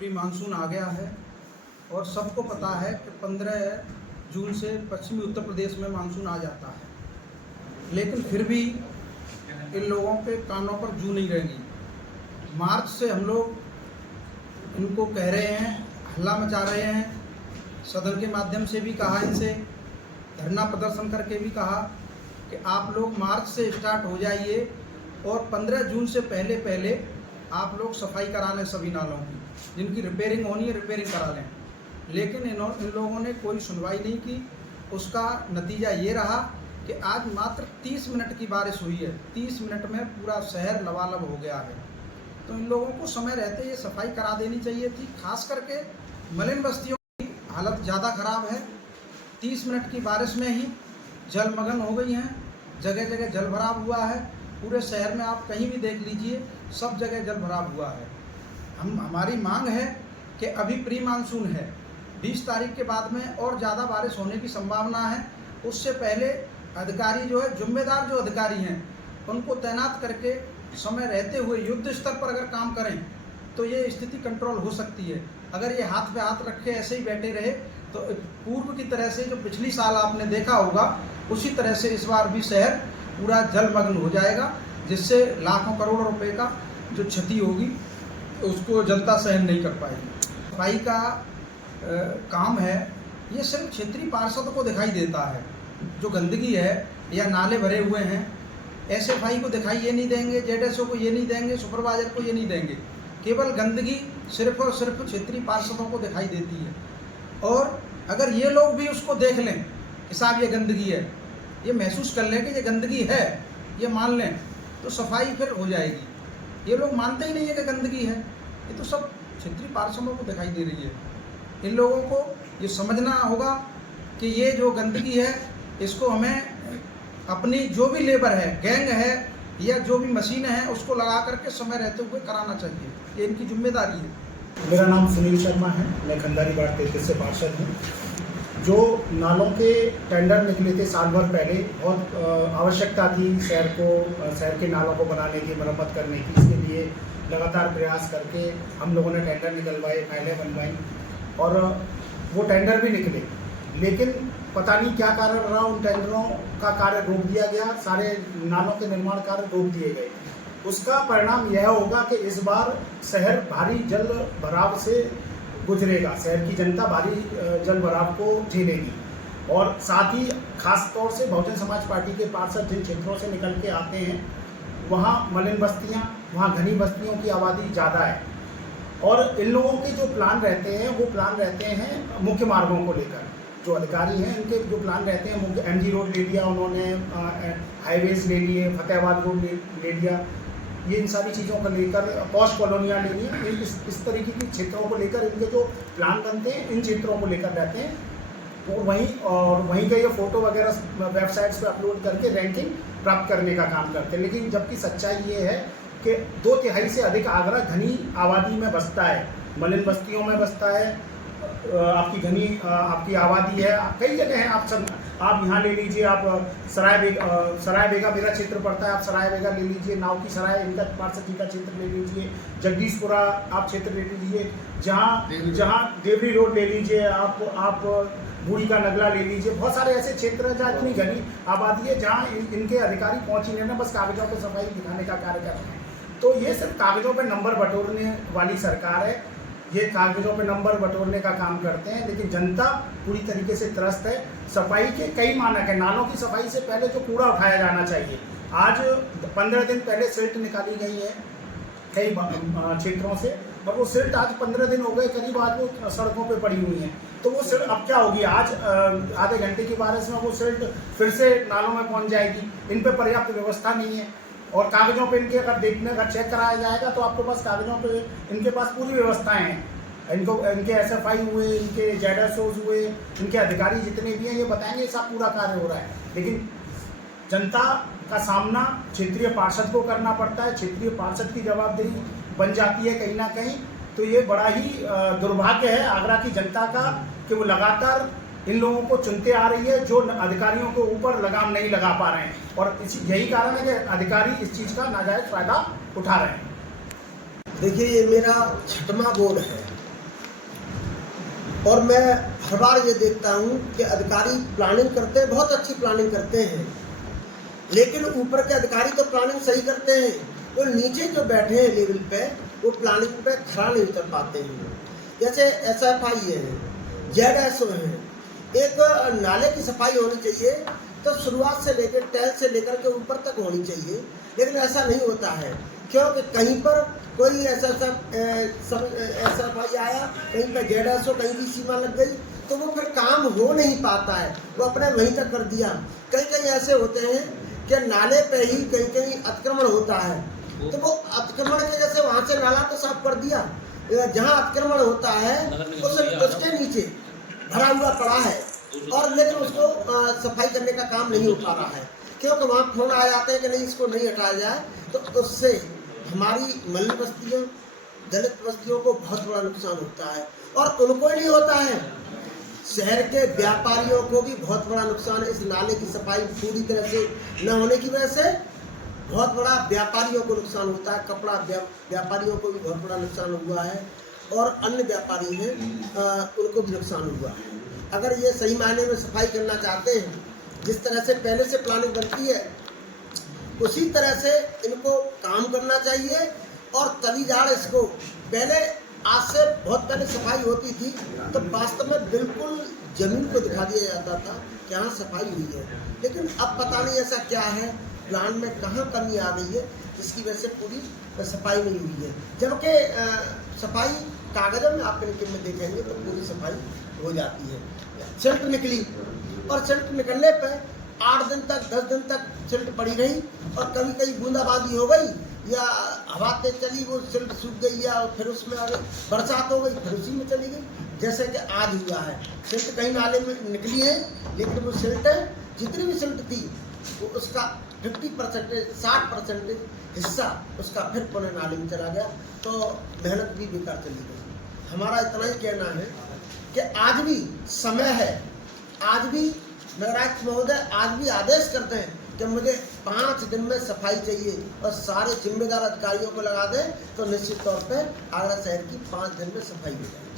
Pre monsoon आ गया है और सबको पता है कि 15 जून से पश्चिमी उत्तर प्रदेश में मानसून आ जाता है, लेकिन फिर भी इन लोगों के कानों पर जू नहीं रहेंगी। मार्च से हम लोग इनको कह रहे हैं, हल्ला मचा रहे हैं, सदन के माध्यम से भी कहा, इनसे धरना प्रदर्शन करके भी कहा कि आप लोग मार्च से स्टार्ट हो जाइए और 15 जून से पहले पहले आप लोग सफाई करा लें सभी नालों की, जिनकी रिपेयरिंग होनी है रिपेयरिंग करा लें। लेकिन इन लोगों ने कोई सुनवाई नहीं की। उसका नतीजा ये रहा कि आज मात्र 30 मिनट की बारिश हुई है, 30 मिनट में पूरा शहर लबालब हो गया है। तो इन लोगों को समय रहते ये सफाई करा देनी चाहिए थी। खास करके मलिन बस्तियों की हालत ज़्यादा ख़राब है। 30 मिनट की बारिश में ही जलमग्न हो गई हैं, जगह जगह जल भराव हुआ है। पूरे शहर में आप कहीं भी देख लीजिए, सब जगह जल भराव हुआ है। हमारी मांग है कि अभी प्री मानसून है, 20 तारीख के बाद में और ज़्यादा बारिश होने की संभावना है। उससे पहले अधिकारी जो है, जिम्मेदार जो अधिकारी हैं, उनको तैनात करके समय रहते हुए युद्ध स्तर पर अगर काम करें तो ये स्थिति कंट्रोल हो सकती है। अगर ये हाथ पे हाथ रखे ऐसे ही बैठे रहे तो पूर्व की तरह से जो पिछली साल आपने देखा होगा, उसी तरह से इस बार भी शहर पूरा जलमग्न हो जाएगा, जिससे लाखों करोड़ों रुपए का जो क्षति होगी उसको जनता सहन नहीं कर पाएगी। सफाई का काम है, ये सिर्फ क्षेत्रीय पार्षद को दिखाई देता है। जो गंदगी है या नाले भरे हुए हैं, एसएफआई को दिखाई ये नहीं देंगे, जेडएसओ को ये नहीं देंगे, सुपरवाइजर को ये नहीं देंगे। केवल गंदगी सिर्फ और सिर्फ क्षेत्रीय पार्षदों को दिखाई देती है। और अगर ये लोग भी उसको देख लें कि साहब ये गंदगी है, ये महसूस कर लें कि ये गंदगी है, ये मान लें, तो सफाई फिर हो जाएगी। ये लोग मानते ही नहीं है कि गंदगी है, ये तो सब क्षेत्रीय पार्षदों को दिखाई दे रही है। इन लोगों को ये समझना होगा कि ये जो गंदगी है, इसको हमें अपनी जो भी लेबर है, गैंग है या जो भी मशीन है, उसको लगा करके समय रहते हुए कराना चाहिए। ये इनकी जिम्मेदारी है। मेरा नाम सुनील शर्मा है, मैं खंडारी वार्ड 33 से पार्षद हूँ। जो नालों के टेंडर निकले थे साल भर पहले, बहुत आवश्यकता थी शहर के नालों को बनाने की, मरम्मत करने की। इसके लिए लगातार प्रयास करके हम लोगों ने टेंडर निकलवाए, फाइलें बनवाई और वो टेंडर भी निकले। लेकिन पता नहीं क्या कारण रहा, उन टेंडरों का कार्य रोक दिया गया, सारे नालों के निर्माण कार्य रोक दिए गए। उसका परिणाम यह होगा कि इस बार शहर भारी जल भराव से गुजरेगा, शहर की जनता भारी जल भराव को झेलेगी। और साथ ही खास तौर से बहुजन समाज पार्टी के पार्षद जिन क्षेत्रों से निकल के आते हैं, वहाँ मलिन बस्तियाँ, वहाँ घनी बस्तियों की आबादी ज़्यादा है। और इन लोगों के जो प्लान रहते हैं, वो प्लान रहते हैं मुख्य मार्गों को लेकर। जो अधिकारी हैं, इनके जो प्लान रहते हैं, मुख्य MG रोड ले लिया उन्होंने, हाईवेज ले लिए, फतेहाबाद रोड ले लिया, ये इन सारी चीज़ों को लेकर पॉश कॉलोनियाँ ले ली। इस तरीके के क्षेत्रों को लेकर इनके जो प्लान बनते हैं, इन क्षेत्रों को लेकर रहते हैं। और वहीं के ये फ़ोटो वगैरह वेबसाइट्स पे अपलोड करके रैंकिंग प्राप्त करने का काम करते हैं। लेकिन जबकि सच्चाई ये है कि 2/3 से अधिक आगरा घनी आबादी में बसता है, मलिन बस्तियों में बसता है। आपकी घनी आपकी आबादी है, कई जगह हैं। आप यहाँ ले लीजिए, आप सराय बेगा मेरा क्षेत्र पड़ता है, आप सराय बेगा ले लीजिए, नाव की सराय इनका पार्षद जी का क्षेत्र ले लीजिए, जगदीशपुरा आप क्षेत्र ले लीजिए, जहाँ देवरी रोड ले लीजिए, आप बूढ़ी का नगला ले लीजिए। बहुत सारे ऐसे क्षेत्र हैं जहाँ इतनी घनी आबादी है, जहाँ इनके अधिकारी पहुँच ही नहीं रहे, बस कागजों पर सफाई दिखाने का कार्य कर रहे हैं। तो ये सिर्फ कागजों पर नंबर बटोरने वाली सरकार है, ये कागजों पे नंबर बटोरने का काम करते हैं। लेकिन जनता पूरी तरीके से त्रस्त है। सफाई के कई मानक हैं। नालों की सफाई से पहले जो कूड़ा उठाया जाना चाहिए, आज 15 दिन पहले सिल्ट निकाली गई है कई क्षेत्रों से, और वो सिल्ट आज 15 दिन हो गए करीब, आज वो सड़कों पे पड़ी हुई हैं। तो वो सिल्ट अब क्या होगी, आज आधे घंटे की बारिश में वो सिल्ट फिर से नालों में पहुँच जाएगी। इन पर पर्याप्त व्यवस्था नहीं है। और कागजों पे इनके अगर चेक कराया जाएगा तो आपके पास कागजों पे इनके पास पूरी व्यवस्थाएं हैं। इनके SFI हुए, इनके ZSOs हुए, इनके अधिकारी जितने भी हैं, ये बताएंगे सब पूरा कार्य हो रहा है। लेकिन जनता का सामना क्षेत्रीय पार्षद को करना पड़ता है, क्षेत्रीय पार्षद की जवाबदेही बन जाती है कहीं ना कहीं। तो ये बड़ा ही दुर्भाग्य है आगरा की जनता का कि वो लगातार इन लोगों को चुनते आ रही है, जो अधिकारियों के ऊपर लगाम नहीं लगा पा रहे हैं। और यही कारण है कि अधिकारी इस चीज़ का नाजायज फायदा उठा रहे हैं। देखिए, ये मेरा 6वां बोर्ड है और मैं हर बार ये देखता हूँ कि अधिकारी प्लानिंग करते हैं, बहुत अच्छी प्लानिंग करते हैं, लेकिन ऊपर के अधिकारी तो प्लानिंग सही करते हैं, वो नीचे जो बैठे हैं लेवल पे वो प्लानिंग पे खरा नहीं उतर पाते हैं। जैसे SFI है, ZSO है, एक नाले की सफाई होनी चाहिए तो शुरुआत से लेकर टैल से लेकर के ऊपर तक होनी चाहिए, लेकिन ऐसा नहीं होता है क्योंकि कहीं पर कोई SFI आया, कहीं पर ZSO, कहीं भी सीमा लग गई तो वो फिर काम हो नहीं पाता है, वो अपने वहीं तक कर दिया। कई कई ऐसे होते हैं कि नाले पे ही कहीं कहीं अतिक्रमण होता है, तो वो अतिक्रमण की वजह से वहाँ से नाला तो साफ कर दिया, जहाँ अतिक्रमण होता है उसके नीचे भरा हुआ पड़ा है और लेकिन उसको सफाई करने का काम नहीं हो पा रहा है क्योंकि वहाँ फोन आ जाते हैं कि नहीं इसको नहीं हटाया जाए, तो उससे हमारी मल्ल बस्तियों, दलित बस्तियों को बहुत बड़ा नुकसान होता है। और उनको ही नहीं होता है, शहर के व्यापारियों को भी बहुत बड़ा नुकसान है। इस नाले की सफाई पूरी तरह से न होने की वजह से बहुत बड़ा व्यापारियों को नुकसान होता है, कपड़ा व्यापारियों को भी बहुत बड़ा नुकसान हुआ है और अन्य व्यापारी हैं उनको भी नुकसान हुआ है। अगर ये सही मायने में सफाई करना चाहते हैं, जिस तरह से पहले से प्लानिंग बनती है उसी तरह से इनको काम करना चाहिए और तली झाड़ इसको पहले, आज से बहुत पहले सफाई होती थी तो वास्तव में बिल्कुल जमीन को दिखा दिया जाता था कि यहाँ सफाई हुई है, लेकिन अब पता नहीं ऐसा क्या है, प्लान में कहाँ कमी आ गई है जिसकी वजह से पूरी सफाई नहीं हुई है। जबकि सफाई कागजों में आप इनके में देखेंगे तो पूरी सफाई हो जाती है। सिल्ट निकली और सिल्ट निकलने पर 8 दिन तक 10 दिन तक सिल्ट पड़ी रही और कभी कभी बूंदाबांदी हो गई या हवा तेज चली, वो सिल्ट सूख गई या फिर उसमें आ गई, बरसात हो गई फिर उसी में चली गई, जैसे कि आज हुआ है। सिल्ट कहीं नाले में निकली है लेकिन वो सिल्ट जितनी भी सिल्ट थी वो उसका 50% 60% हिस्सा उसका फिर पुनः नाले में चला गया, तो मेहनत भी बेकार चली गई। हमारा इतना ही कहना है कि आज भी समय है, आज भी नगरायुक्त महोदय आज भी आदेश करते हैं कि मुझे 5 दिन में सफाई चाहिए और सारे जिम्मेदार अधिकारियों को लगा दें तो निश्चित तौर पे आगरा शहर की 5 दिन में सफाई हो जाएगी।